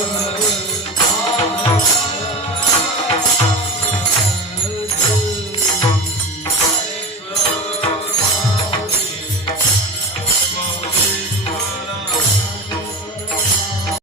감사합니다.